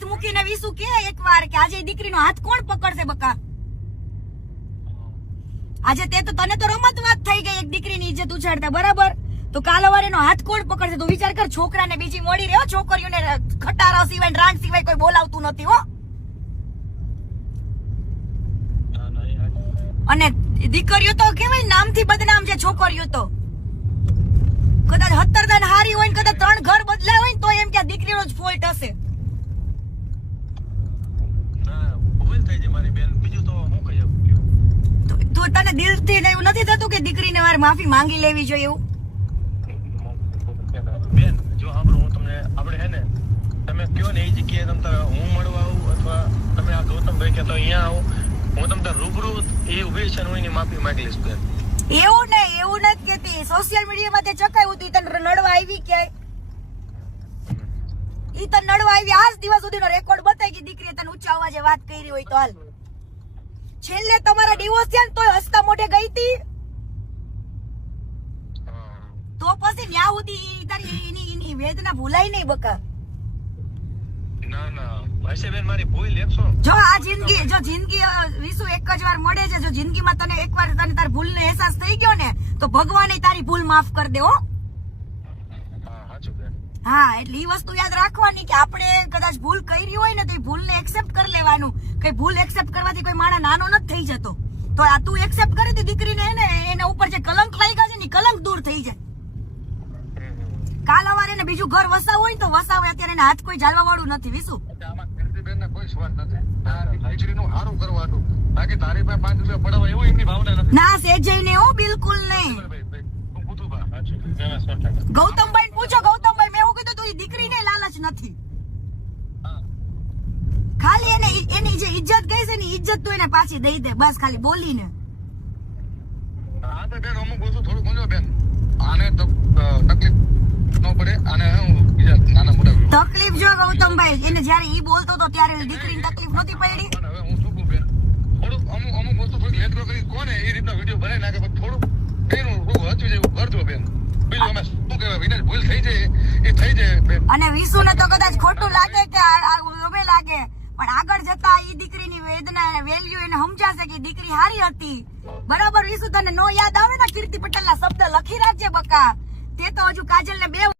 હાથ મૂકીને વિસુ કે એકવાર કે આજે દીકરીનો હાથ કોણ પકડશે બકા? આજે તે તો તને તો રમત વાત થઈ ગઈ એક દીકરીની ઇજ્જત ઉછાળતા, બરાબર? તો કાલ સવારે નો હાથ કોણ પકડશે? તું વિચાર કર, છોકરાને બીજી મોડી રહ્યો, છોકરીઓને ખટારા સિવાય રાંડ સિવાય કોઈ બોલાવતું નથી હો. અને દીકરીઓ તો કેવાય નામથી બદનામ છે. છોકરીઓ તો કદાચ 17 દાન હારી હોય ને કદાચ 3 ઘર બદલાય હોય ને તો એમ કે દીકરીનો જ ફોલ્ટ હશે. તું તને દિલથી એવું નથી થતું કે દીકરીને મારે માફી માંગી લેવી જોઈએ એવું? બેન જો હું તમને આપણે હે ને તમે કયો ને એ જગ્યાએ તમ હું મળવા આવું અથવા તમે આ ગૌતમભાઈ કે તો અહીંયા આવું, હું તમને રૂબરૂ એ ઉભી છે ને હું એની માફી માંગી લઈશ બેન. એવું નથી કેતી. સોશિયલ મીડિયામાં તે ચકાયું તું, તને નડવા આવી ક્યાંય? ઈ તને નડવા આવી આજ દિવસ સુધીનો રેકોર્ડ બતાવી કે દીકરીએ તને ઊંચા અવાજે વાત કરી હોય તો હાલ. છેલ્લે તમારા ડિવોર્સ થયા ને તોય હસતા મોઢે ગઈ હતી. તો પછી ન્યા સુધી તારી એની વેદના ભૂલાય નહીં બકા. ના હશે બેન, મારી ભૂલ 100. જો આ જિંદગી વિસુ એક જ વાર મળે છે. જો જિંદગીમાં તને એકવાર તને તારી ભૂલનો અહેસાસ થઈ ગયો ને તો ભગવાને તારી ભૂલ માફ કરી દે હો. હા, એટલે ઈ વસ્તુ યાદ રાખવાની કે આપણે કદાચ ભૂલ કરી હોય ને તો એ ભૂલને એક્સેપ્ટ કરી લેવાનું. કઈ ભૂલ એક્સેપ્ટ કરવાથી કોઈ માણસ નાનો નથી થઈ જતો. તો આ તું એક્સેપ્ટ કરી હતી દીકરીને, એના ઉપર જે કલંક લાગ્યા છે ને કલંક દૂર થઈ જાય. કાલ સવારે એને બીજું ઘર વસાવું હોય તો વસાવે. અત્યારે એને હાથ કોઈ જાળવા વાળું નથી વિસુ. ના સેજય ને હો, બિલકુલ નહીં. ગૌતમભાઈ પૂછો, ગૌતમભાઈ મેં એવું કીધું તું દીકરીને લાલચ નથી. ખાલી એની જે ઇજ્જત ગઈ છે ને ઇજ્જત તું એને પાછી દઈ દે બસ, ખાલી બોલીને. તકલીફ જો ગૌતમભાઈ, એને જયારે ઈ બોલતો તો ત્યારે દીકરીને તકલીફ નહોતી પડી. અમુક વસ્તુ થોડી લેટરો કરી કોને એ રીતના વિડીયો બનાવી નાખે, થોડુંક એનું હતું જેવું કરજો બેન. બીજું અમે શું કહેવાય, વિનાશ ભૂલ થઈ જાય એ થઈ જાય બેન. અને વિસુ ને તો કદાચ ખોટું લાગે કે લોભે લાગે, પણ આગળ જતા ઈ દીકરીની વેદના અને વેલ્યુ એને સમજાશે કે દીકરી હારી હતી. બરાબર વિસુ, તને નો યાદ આવે ને કીર્તિ પટેલ ના શબ્દ લખી રાખજે બકા. તે તો હજુ કાજલ ને 2